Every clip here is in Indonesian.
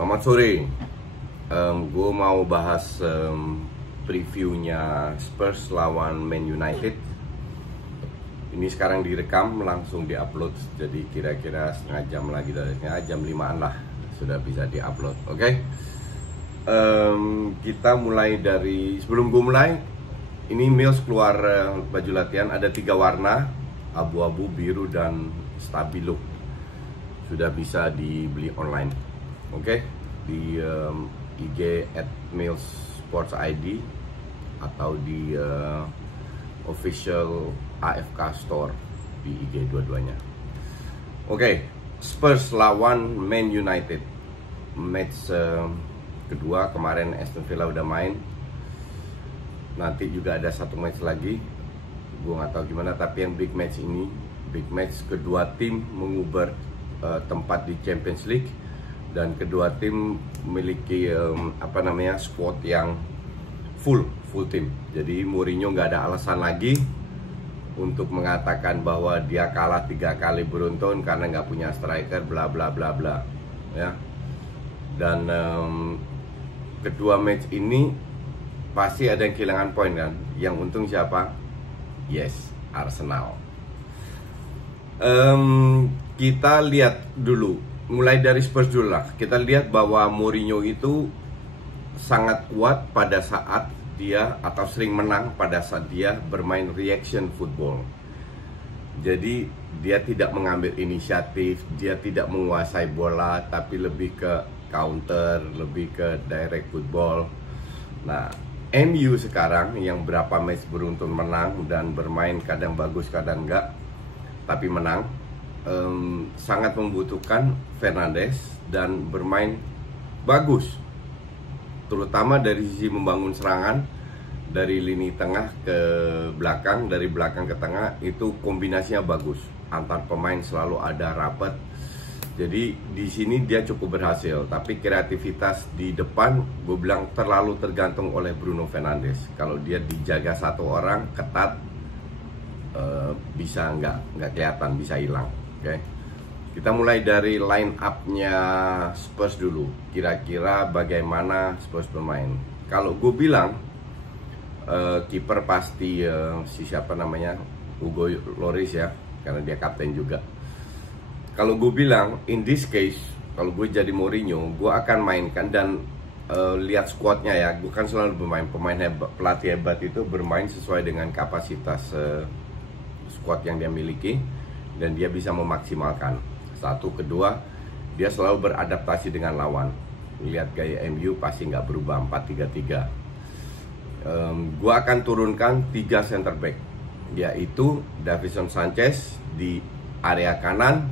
Selamat sore. Gue mau bahas previewnya Spurs lawan Man United. Ini sekarang direkam, langsung diupload. Jadi kira-kira setengah jam lagi, dari jam 5-an lah sudah bisa diupload. Oke. Kita mulai dari, sebelum gue mulai, ini Mills keluar baju latihan, ada 3 warna, abu-abu, biru, dan stabilo. Sudah bisa dibeli online. Oke, di IG @mills_sports_id atau di official AFK Store di IG dua-duanya. Oke, Spurs lawan Man United, match kedua. Kemarin Aston Villa udah main, nanti juga ada satu match lagi, gue nggak tahu gimana. Tapi yang big match ini, big match, kedua tim mengubur tempat di Champions League. Dan kedua tim memiliki squad yang full tim. Jadi Mourinho nggak ada alasan lagi untuk mengatakan bahwa dia kalah 3 kali beruntun karena nggak punya striker, bla bla bla bla, ya. Dan kedua match ini pasti ada yang kehilangan poin kan. Yang untung siapa? Yes, Arsenal. Kita lihat dulu. Mulai dari Spurs dulu lah. Kita lihat bahwa Mourinho itu sangat kuat pada saat dia, atau sering menang pada saat dia bermain reaction football. Jadi dia tidak mengambil inisiatif, dia tidak menguasai bola, tapi lebih ke counter, lebih ke direct football. Nah, MU sekarang yang berapa match beruntun menang dan bermain kadang bagus kadang enggak, tapi menang. Sangat membutuhkan Fernandes dan bermain bagus, terutama dari sisi membangun serangan dari lini tengah ke belakang, dari belakang ke tengah. Itu kombinasinya bagus, antar pemain selalu ada rapat. Jadi di sini dia cukup berhasil. Tapi kreativitas di depan, gue bilang terlalu tergantung oleh Bruno Fernandes. Kalau dia dijaga satu orang ketat, bisa nggak kelihatan, bisa hilang. Oke, kita mulai dari line up-nya Spurs dulu. Kira-kira bagaimana Spurs bermain? Kalau gue bilang kiper pasti si siapa namanya, Hugo Lloris ya, karena dia kapten juga. Kalau gue bilang in this case, kalau gue jadi Mourinho, gue akan mainkan dan lihat squadnya ya. Gue kan selalu bermain pemain hebat, pelatih hebat itu bermain sesuai dengan kapasitas squad yang dia miliki. Dan dia bisa memaksimalkan. Satu, kedua, dia selalu beradaptasi dengan lawan. Lihat gaya MU pasti nggak berubah, 4-3-3. Gua akan turunkan 3 center back, yaitu Davinson Sanchez di area kanan,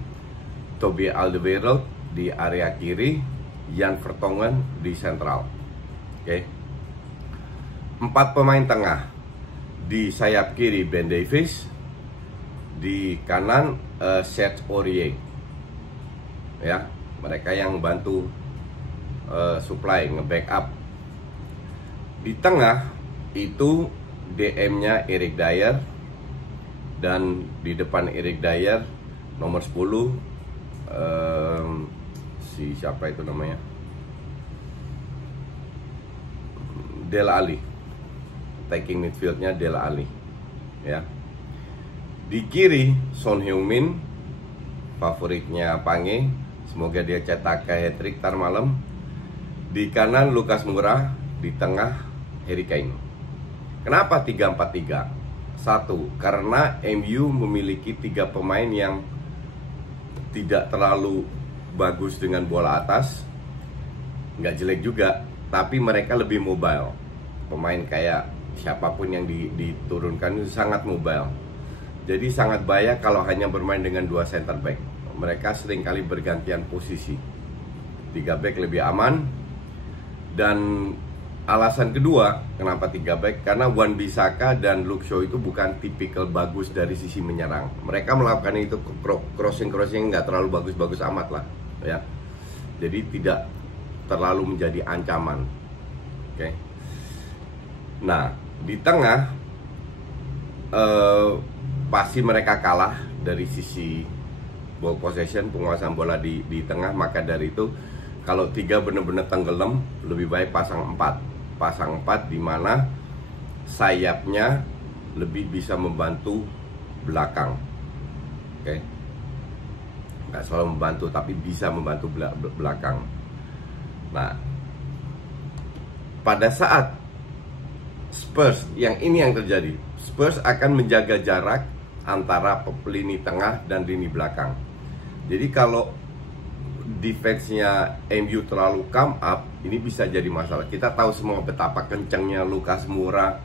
Toby Alderweireld di area kiri, Jan Vertonghen di sentral. Oke. 4 pemain tengah. Di sayap kiri Ben Davies, di kanan Serge Aurier, ya, mereka yang bantu supply, nge-backup. Di tengah itu DM-nya Eric Dier, dan di depan Eric Dier nomor 10 si siapa itu namanya, Dele Alli, attacking midfieldnya Dele Alli, ya. Di kiri Son Heung-min, favoritnya Pange, semoga dia cetak hat-trick tar malam. Di kanan Lucas Moura, di tengah Harry Kane. Kenapa 3-4-3? 1, karena MU memiliki 3 pemain yang tidak terlalu bagus dengan bola atas, nggak jelek juga, tapi mereka lebih mobile. Pemain kayak siapapun yang diturunkan itu sangat mobile. Jadi sangat bahaya kalau hanya bermain dengan 2 center back. Mereka seringkali bergantian posisi. 3 back lebih aman. Dan alasan kedua kenapa 3 back, karena Wan-Bissaka dan Luke Shaw itu bukan tipikal bagus dari sisi menyerang. Mereka melakukan itu crossing nggak terlalu bagus-bagus amat lah, ya. Jadi tidak terlalu menjadi ancaman. Oke. Nah, di tengah pasti mereka kalah dari sisi ball possession, penguasaan bola di tengah. Maka dari itu Kalau 3 bener-bener tenggelam, lebih baik pasang 4. Pasang 4 di mana sayapnya lebih bisa membantu belakang. Oke. Nggak selalu membantu, tapi bisa membantu belakang. Nah, pada saat Spurs, yang terjadi, Spurs akan menjaga jarak antara lini tengah dan lini belakang. Jadi kalau defense-nya MU terlalu come up, ini bisa jadi masalah. Kita tahu semua betapa kencangnya Lucas Moura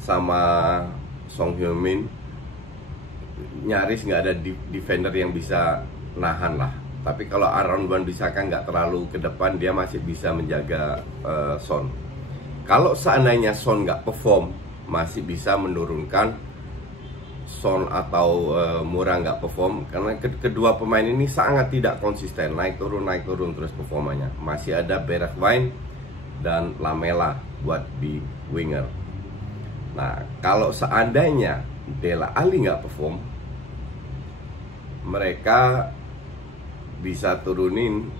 sama Son Heung-min. Nyaris nggak ada defender yang bisa nahan lah. Tapi kalau Aaron Wan-Bissaka nggak terlalu ke depan, dia masih bisa menjaga Son. Kalau seandainya Son nggak perform, masih bisa menurunkan Son atau Moura nggak perform, karena kedua pemain ini sangat tidak konsisten, naik turun terus performanya. Masih ada Bergwijn dan Lamela buat di winger. Nah, kalau seandainya Dele Alli nggak perform, mereka bisa turunin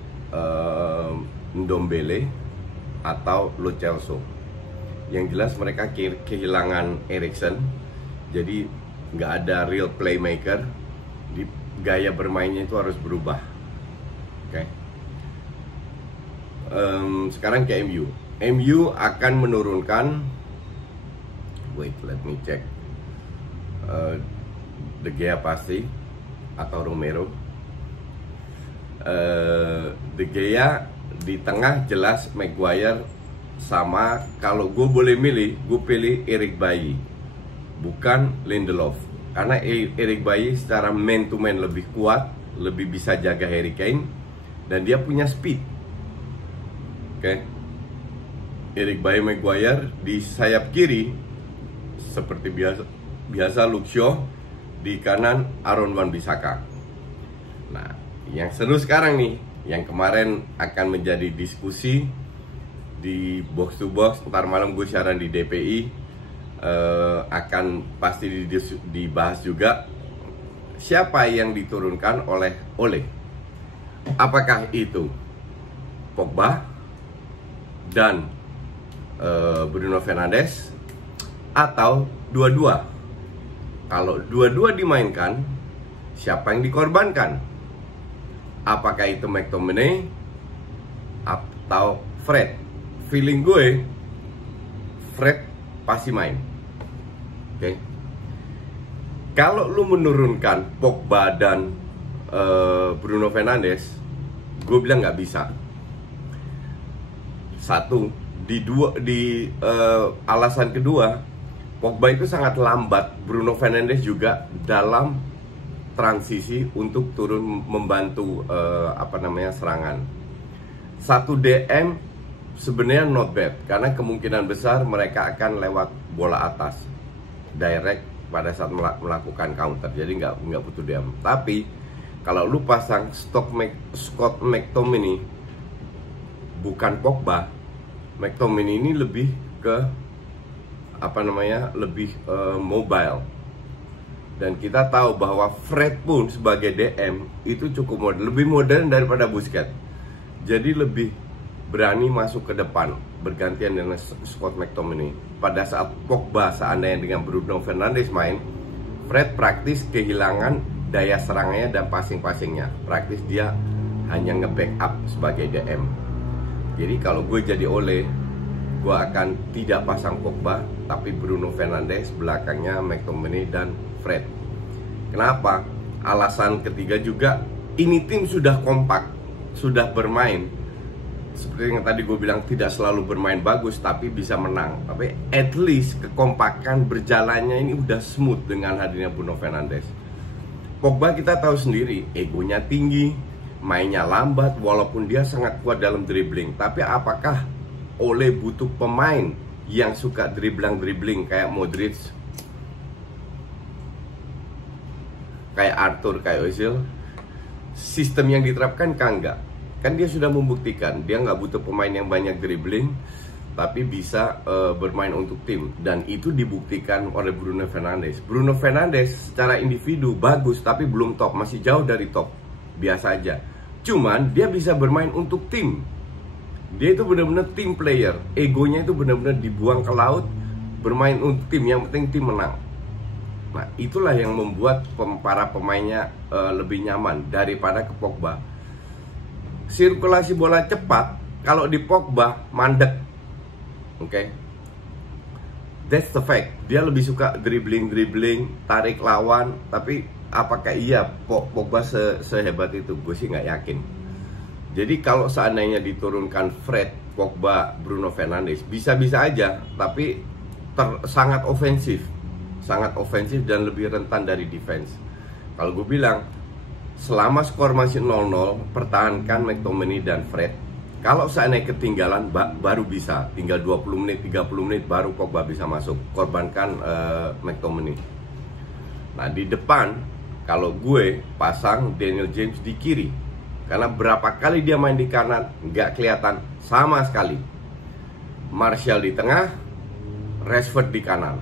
Ndombele atau Lo Celso. Yang jelas mereka kehilangan Eriksen, jadi nggak ada real playmaker. Di gaya bermainnya itu harus berubah. Oke. Sekarang ke MU akan menurunkan, wait, let me check, De Gea pasti atau Romero. De Gea di tengah jelas Maguire, sama kalau gue boleh milih, gue pilih Eric Bailly, bukan Lindelof, karena Eric Bailly secara man to man lebih kuat, lebih bisa jaga Harry Kane, dan dia punya speed. Oke. Eric Bailly, Maguire di sayap kiri seperti biasa Luke Shaw, di kanan Aaron Wan-Bissaka. Nah, yang seru sekarang nih, yang kemarin akan menjadi diskusi di box to box, ntar malam gue siaran di DPI, akan pasti dibahas juga, siapa yang diturunkan oleh Ole. Apakah itu Pogba dan Bruno Fernandes, atau dua-dua? Kalau dua-dua dimainkan, siapa yang dikorbankan? Apakah itu McTominay atau Fred? Feeling gue Fred pasti main. Oke. Kalau lu menurunkan Pogba dan Bruno Fernandes, gue bilang nggak bisa. Satu, di alasan kedua, Pogba itu sangat lambat, Bruno Fernandes juga dalam transisi untuk turun membantu serangan. Satu DM sebenarnya not bad, karena kemungkinan besar mereka akan lewat bola atas direct pada saat melakukan counter, jadi nggak butuh DM. Tapi kalau lu pasang Scott McTominay bukan Pogba, McTominay ini lebih ke lebih mobile, dan kita tahu bahwa Fred pun sebagai DM itu cukup modern, lebih modern daripada Busquets, jadi lebih berani masuk ke depan bergantian dengan Scott McTominay. Pada saat Pogba seandainya dengan Bruno Fernandes main, Fred praktis kehilangan daya serangnya dan passing-passingnya. Praktis dia hanya nge-backup sebagai DM. Jadi kalau gue jadi Ole, gue akan tidak pasang Pogba, tapi Bruno Fernandes, belakangnya McTominay dan Fred. Kenapa? Alasan ketiga juga, ini tim sudah kompak, sudah bermain. Seperti yang tadi gue bilang, tidak selalu bermain bagus, tapi bisa menang. Tapi at least kekompakan berjalannya ini udah smooth dengan hadirnya Bruno Fernandes. Pogba kita tahu sendiri, egonya tinggi, mainnya lambat, walaupun dia sangat kuat dalam dribbling. Tapi apakah Ole butuh pemain yang suka dribbling kayak Modric, kayak Arthur, kayak Ozil? Sistem yang diterapkan kan enggak? Kan dia sudah membuktikan dia nggak butuh pemain yang banyak dribbling, tapi bisa bermain untuk tim, dan itu dibuktikan oleh Bruno Fernandes. Bruno Fernandes secara individu bagus, tapi belum top, masih jauh dari top, biasa aja. Cuman dia bisa bermain untuk tim, Dia itu benar-benar team player, egonya itu benar-benar dibuang ke laut, bermain untuk tim, yang penting tim menang. Nah, itulah yang membuat para pemainnya lebih nyaman daripada ke Pogba. Sirkulasi bola cepat, kalau di Pogba mandek. Oke. That's the fact. Dia lebih suka dribbling, tarik lawan. Tapi apakah iya Pogba sehebat itu? Gue sih nggak yakin. Jadi kalau seandainya diturunkan Fred, Pogba, Bruno Fernandes, bisa-bisa aja. Tapi sangat ofensif dan lebih rentan dari defense. Kalau gue bilang, selama skor masih 0-0, pertahankan McTominay dan Fred. Kalau seandainya ketinggalan, baru bisa. Tinggal 20 menit, 30 menit, baru Pogba bisa masuk. Korbankan McTominay. Nah, di depan, kalau gue pasang Daniel James di kiri. Karena berapa kali dia main di kanan, nggak kelihatan sama sekali. Martial di tengah, Rashford di kanan.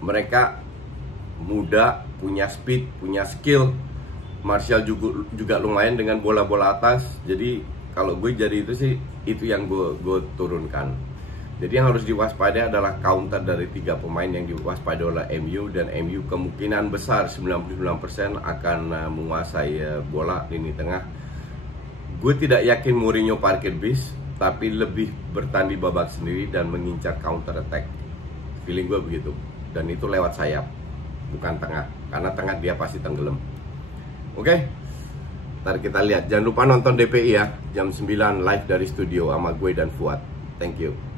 Mereka muda, punya speed, punya skill. Martial juga lumayan dengan bola-bola atas. Jadi kalau gue jadi itu sih, itu yang gue turunkan. Jadi yang harus diwaspadai adalah counter dari 3 pemain yang diwaspadai oleh MU. Dan MU kemungkinan besar 99% akan menguasai bola lini tengah. Gue tidak yakin Mourinho parkir bis, tapi lebih bertanding babak sendiri dan mengincar counter attack. Feeling gue begitu. Dan itu lewat sayap, bukan tengah. Karena tengah dia pasti tenggelam. Oke, ntar kita lihat. Jangan lupa nonton DPI ya, jam 9 live dari studio sama gue dan Fuad. Thank you.